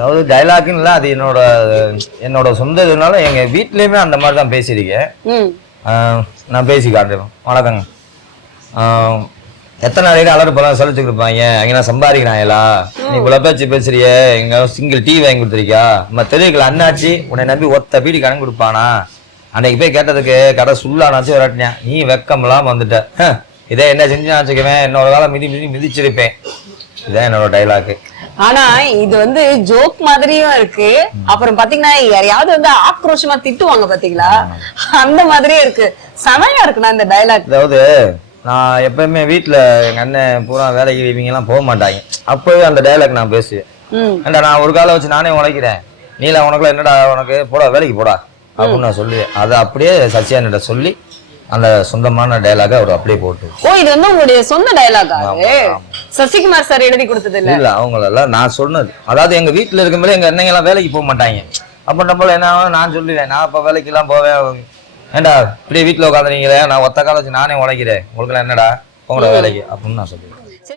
அதாவது டைலாக்னு இல்லை, அது என்னோட சொந்த இதுனால எங்கள் வீட்லேயுமே அந்த மாதிரி தான் பேசியிருக்கேன். நான் பேசி காட்டுறேன். வணக்கங்க, எத்தனை நாளைக்கு அலர் போலாம் சொல்லிச்சுட்டு இருப்பாங்க, அங்கே நான் சம்பாதிக்கிறாங்களா, நீ இவ்வளோ பேச்சு பேசுறிய, எங்க சிங்கிள் டீ வாங்கி கொடுத்துருக்கியா, நம்ம தெரியல அண்ணாச்சி உன்னை நம்பி ஒத்த பீடி கணக்கு கொடுப்பானா, அன்னைக்கு போய் கேட்டதுக்கு கடை சுல்லானாச்சும் விரட்டினேன், நீ வெக்கமெல்லாம் வந்துட்ட, இதே என்ன செஞ்சு வச்சுக்குவேன், என்னோட காலம் மிதிச்சிருப்பேன். இதான் என்னோட டைலாக். ஆனா இது வந்து ஜோக் மாதிரியும் இருக்கு, அப்புறம் பாத்தீங்கன்னா யாரையாவது வந்து ஆக்ரோஷமா திட்டுவாங்க பாத்தீங்களா, அந்த மாதிரியே இருக்கு. செமையா இருக்குண்ணா இந்த டைலாக். அதாவது நான் எப்பயுமே வீட்டுல எங்க அண்ணன் பூரா வேலைக்கு இவங்க எல்லாம் போக மாட்டாங்க, அப்பவே அந்த டைலாக் நான் பேசுவேன். ஏண்டா நான் ஒரு காலை வச்சு நானே உழைக்கிறேன், நீல உனக்குள்ள என்னடா உனக்கு, போடா வேலைக்கு போடா அப்படின்னு நான் சொல்லுவேன். அதை அப்படியே சச்சியானிட்ட சொல்லி அந்த சொந்தமான டைலாக அவர் அப்படியே போட்டு. ஓ, இது வந்து உங்களுடைய சொந்த டைலாக்? சசிகுமார் சார் எழுதி கொடுத்தது இல்ல? இல்ல, அவங்களெல்லாம் நான் சொன்னது. அதாவது எங்க வீட்டுல இருக்கும்போது எங்க அண்ணங்க எல்லாம் வேலைக்கு போக மாட்டாங்க, அப்ப போல என்ன நான் சொல்லுவேன், நான் இப்ப வேலைக்கு எல்லாம் போவேன், ஏண்டா இப்படியே வீட்டுல உட்காந்துறீங்களே, நான் ஒத்த கால வச்சு நானே உழைக்கிறேன், உங்களுக்கு என்னடா உங்களோட வேலைக்கு அப்படின்னு நான் சொல்லுவேன்.